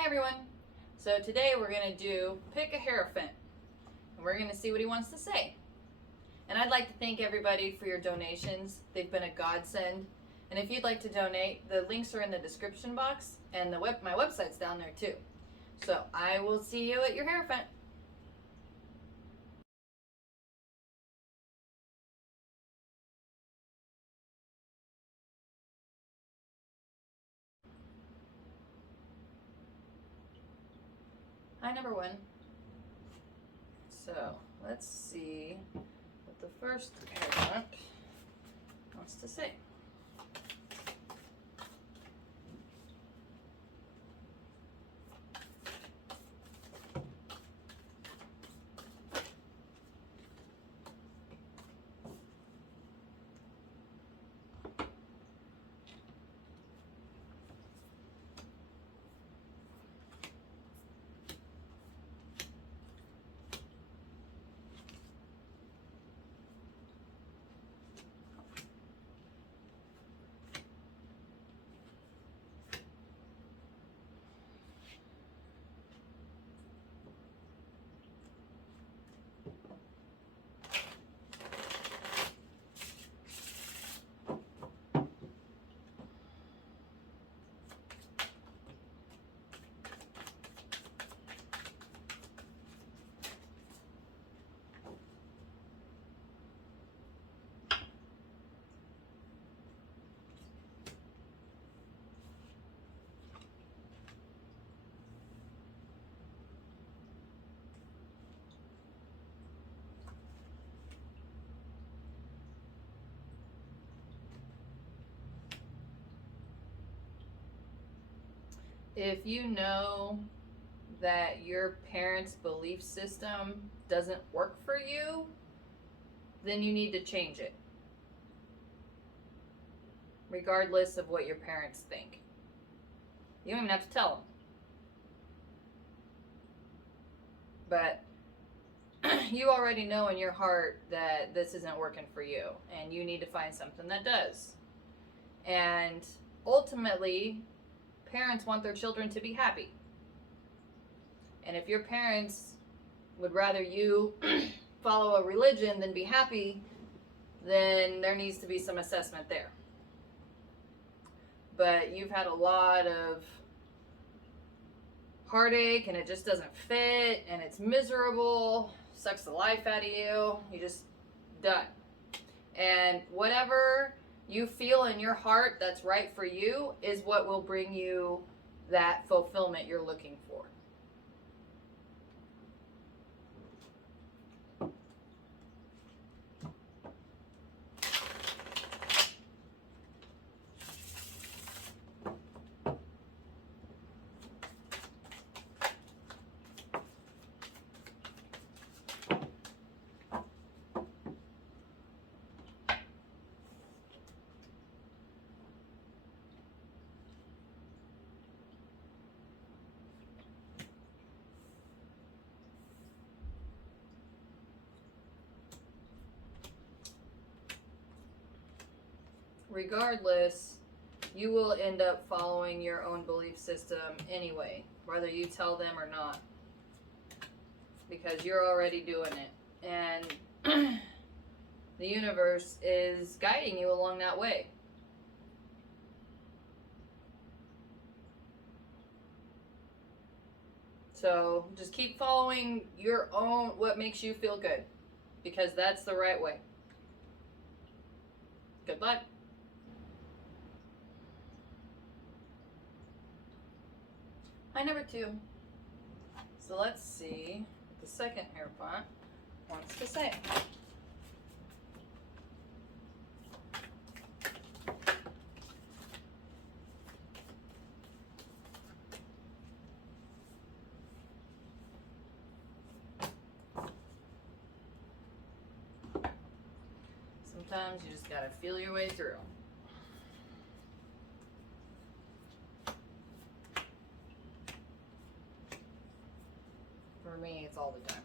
Hi everyone. So today we're going to do Pick a Hierophant. And we're going to see what he wants to say. And I'd like to thank everybody for your donations. They've been a godsend. And if you'd like to donate, the links are in the description box and my website's down there too. So I will see you at your Hierophant. Hi, number one. So let's see what the first Hierophant wants to say. If you know that your parents' belief system doesn't work for you, then you need to change it, regardless of what your parents think. You don't even have to tell them. But you already know in your heart that this isn't working for you, and you need to find something that does. And ultimately, parents want their children to be happy. And if your parents would rather you follow a religion than be happy, then there needs to be some assessment there. But you've had a lot of heartache and it just doesn't fit and it's miserable, sucks the life out of you, you're just done. And whatever you feel in your heart that's right for you is what will bring you that fulfillment you're looking for. Regardless, you will end up following your own belief system anyway, whether you tell them or not, because you're already doing it. And the universe is guiding you along that way. So just keep following your own, what makes you feel good, because that's the right way. Good luck. Hi, number two. So let's see what the second Hierophant wants to say. Sometimes you just gotta feel your way through. For me, it's all the time.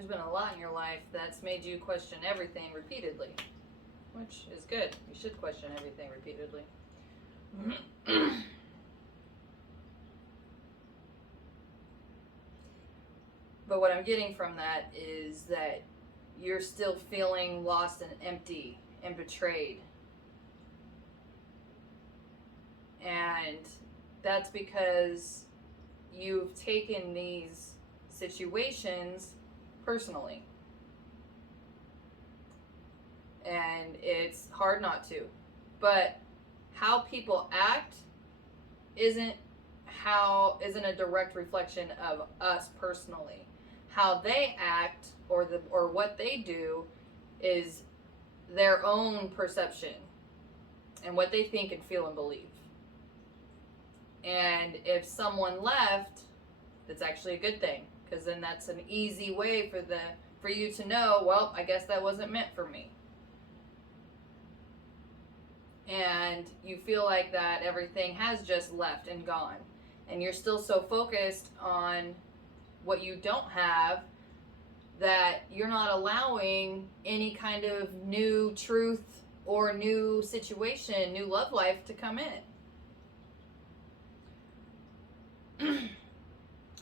there's been a lot in your life that's made you question everything repeatedly, which is good. You should question everything repeatedly. But what I'm getting from that is that you're still feeling lost and empty and betrayed. And that's because you've taken these situations personally. And it's hard not to. But how people act isn't a direct reflection of us personally. How they act or what they do is their own perception and what they think and feel and believe. And if someone left, that's actually a good thing, because then that's an easy way for you to know, well, I guess that wasn't meant for me. And you feel like that everything has just left and gone, and you're still so focused on what you don't have that you're not allowing any kind of new truth or new situation, new love life to come in.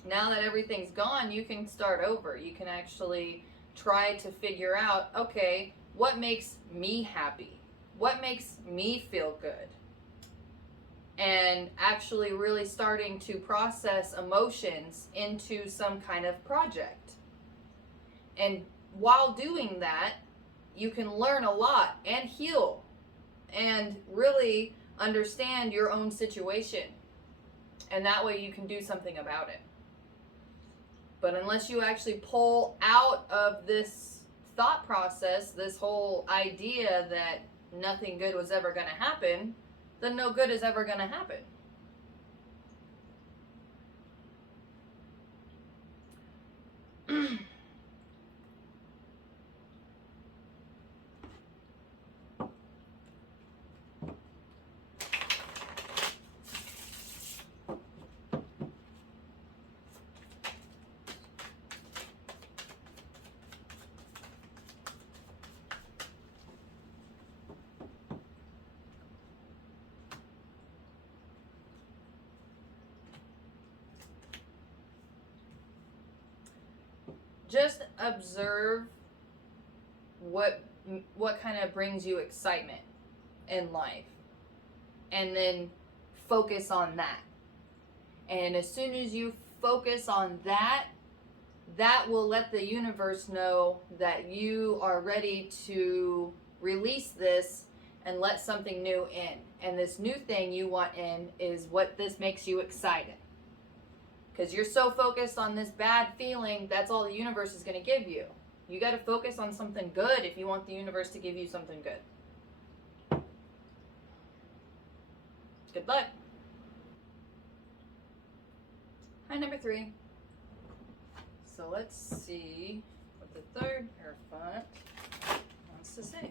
Now that everything's gone, you can start over. You can actually try to figure out, okay, what makes me happy? What makes me feel good? And actually really starting to process emotions into some kind of project. And while doing that, you can learn a lot and heal and really understand your own situation. And that way you can do something about it. But unless you actually pull out of this thought process, this whole idea that nothing good was ever going to happen, then no good is ever going to happen. Just observe what kind of brings you excitement in life, and then focus on that. And as soon as you focus on that, that will let the universe know that you are ready to release this and let something new in. And this new thing you want in is what this makes you excited. Because you're so focused on this bad feeling, that's all the universe is going to give you. You got to focus on something good if you want the universe to give you something good. Good luck. Hi, number 3. So let's see what the third Hierophant wants to say.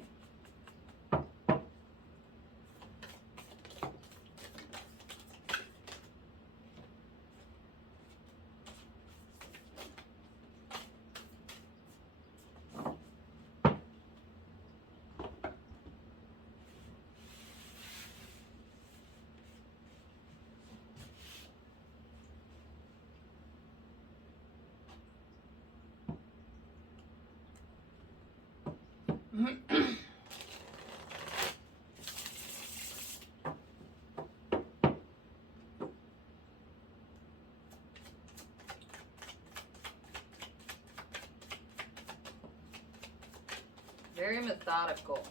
Very methodical,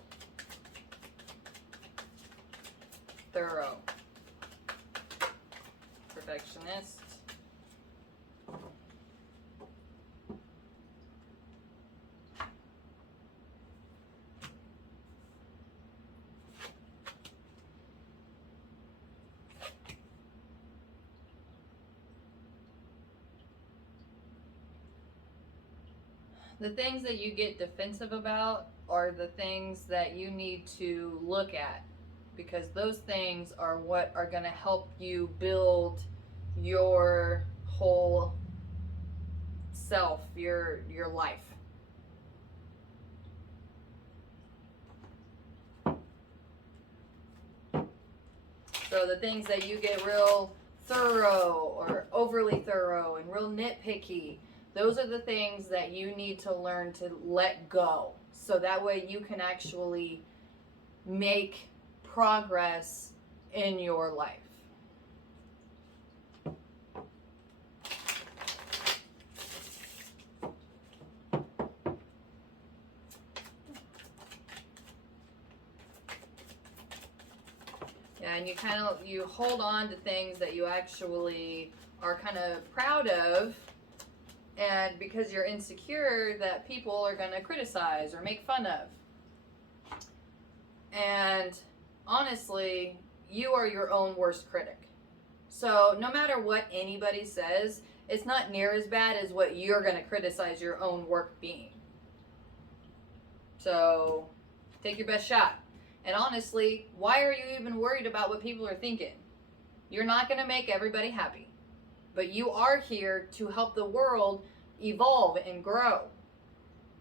thorough, perfectionist. The things that you get defensive about are the things that you need to look at, because those things are what are going to help you build your whole self, your life. So the things that you get real thorough or overly thorough and real nitpicky, those are the things that you need to learn to let go. So that way you can actually make progress in your life. And you hold on to things that you actually are kind of proud of, and because you're insecure that people are going to criticize or make fun of. And honestly, you are your own worst critic. So no matter what anybody says, it's not near as bad as what you're going to criticize your own work being. So take your best shot. And honestly, why are you even worried about what people are thinking? You're not going to make everybody happy. But you are here to help the world evolve and grow.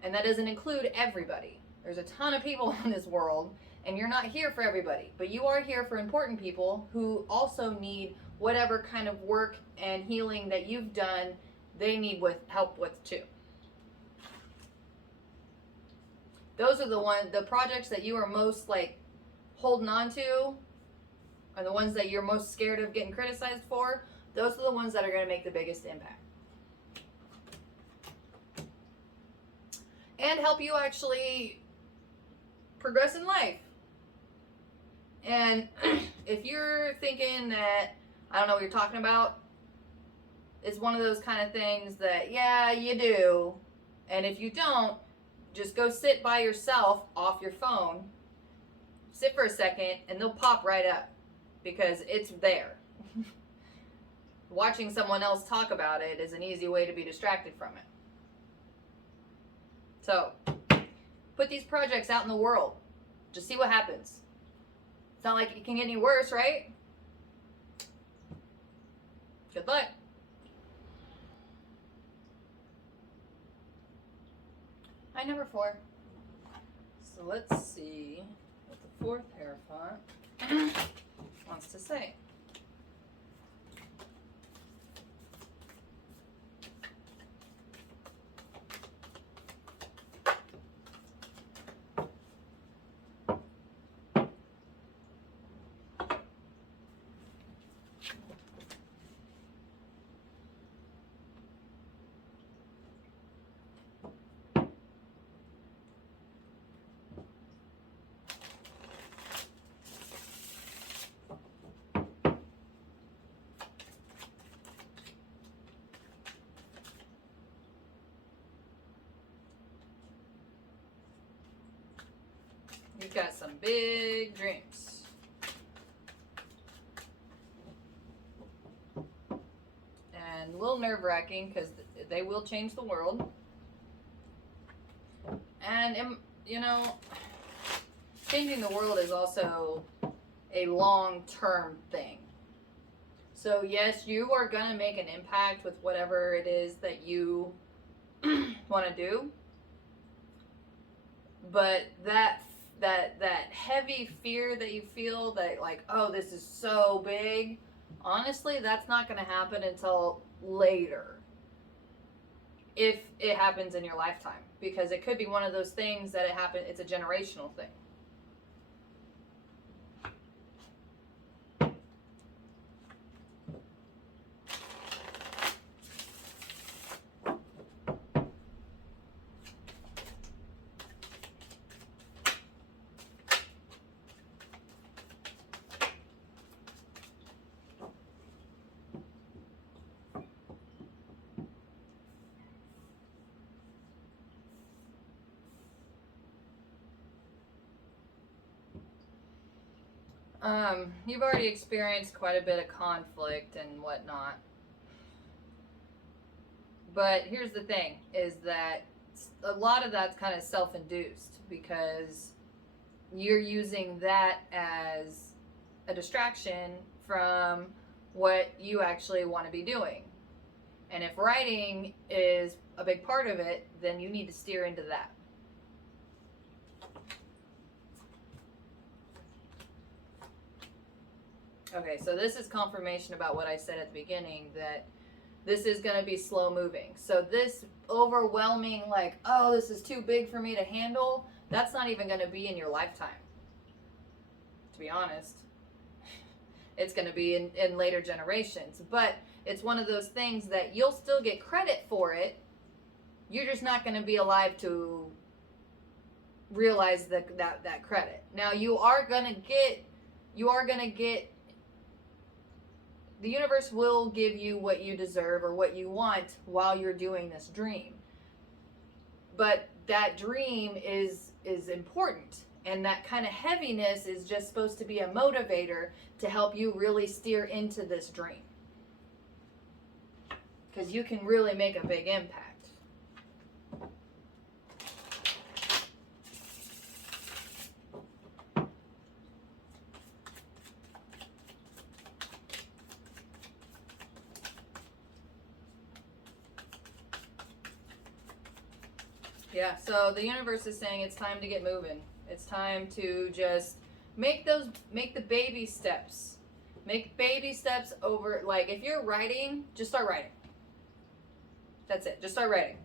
And that doesn't include everybody. There's a ton of people in this world, and you're not here for everybody. But you are here for important people who also need whatever kind of work and healing that you've done, they need help with too. Those are the projects that you are most holding on to, are the ones that you're most scared of getting criticized for. Those are the ones that are going to make the biggest impact. And help you actually progress in life. And if you're thinking that, I don't know what you're talking about, it's one of those kind of things that, yeah, you do. And if you don't, just go sit by yourself off your phone, sit for a second, and they'll pop right up because it's there. Watching someone else talk about it is an easy way to be distracted from it. So, put these projects out in the world. Just see what happens. It's not like it can get any worse, right? Good luck. Hi, number 4. So let's see what the 4th Hierophant wants to say. You've got some big dreams. And a little nerve-wracking because they will change the world. And, changing the world is also a long-term thing. So yes, you are going to make an impact with whatever it is that you want to do. But that heavy fear that you feel that oh, this is so big, honestly, that's not going to happen until later. If it happens in your lifetime. Because it could be one of those things that it's a generational thing. You've already experienced quite a bit of conflict and whatnot. But here's the thing, is that a lot of that's kind of self-induced because you're using that as a distraction from what you actually want to be doing. And if writing is a big part of it, then you need to steer into that. Okay, so this is confirmation about what I said at the beginning, that this is going to be slow moving. So this overwhelming, like, oh, this is too big for me to handle, that's not even going to be in your lifetime, to be honest. It's going to be in later generations. But it's one of those things that you'll still get credit for it. You're just not going to be alive to realize that credit. Now you are going to get, the universe will give you what you deserve or what you want while you're doing this dream. But that dream is important. And that kind of heaviness is just supposed to be a motivator to help you really steer into this dream. Because you can really make a big impact. Yeah, so the universe is saying it's time to get moving. It's time to just make the baby steps. Make baby steps over, like if you're writing, just start writing. That's it, just start writing.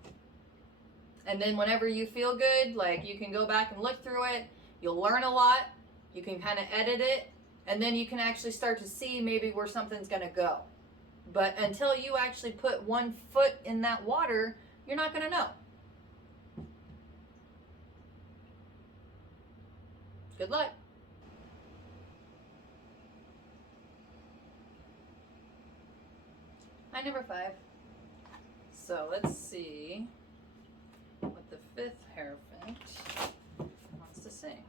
And then whenever you feel good, like you can go back and look through it. You'll learn a lot. You can kind of edit it. And then you can actually start to see maybe where something's going to go. But until you actually put one foot in that water, you're not going to know. Good luck. Hi, number 5. So let's see what the 5th Hierophant wants to sing.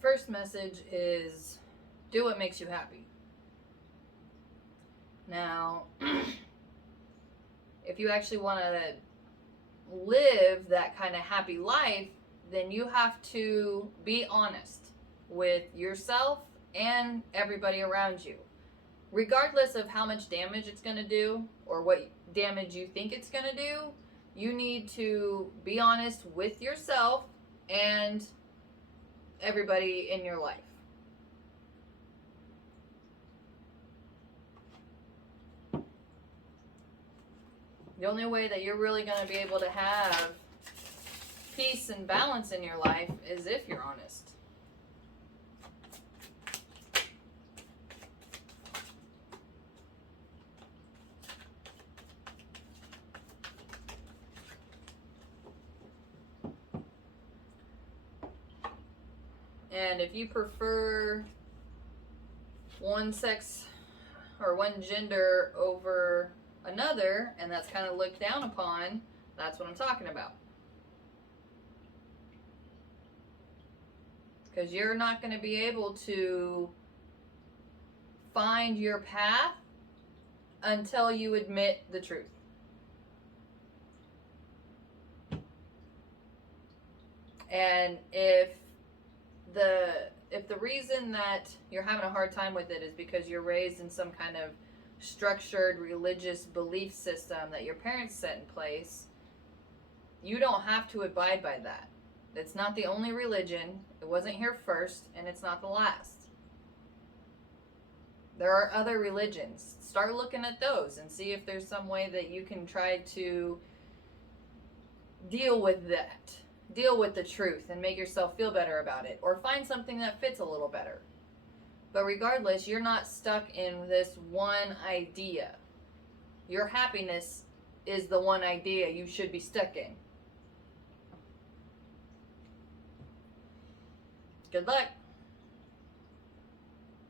First message is do what makes you happy. Now, if you actually want to live that kind of happy life, then you have to be honest with yourself and everybody around you. Regardless of how much damage it's going to do or what damage you think it's going to do, you need to be honest with yourself and everybody in your life. The only way that you're really going to be able to have peace and balance in your life is if you're honest. And if you prefer one sex or one gender over another, and that's kind of looked down upon, that's what I'm talking about. Because you're not going to be able to find your path until you admit the truth. And if the reason that you're having a hard time with it is because you're raised in some kind of structured religious belief system that your parents set in place, you don't have to abide by that. It's not the only religion. It wasn't here first, and it's not the last. There are other religions. Start looking at those and see if there's some way that you can try to deal with that. Deal with the truth and make yourself feel better about it, or find something that fits a little better. But regardless, you're not stuck in this one idea. Your happiness is the one idea you should be stuck in. Good luck.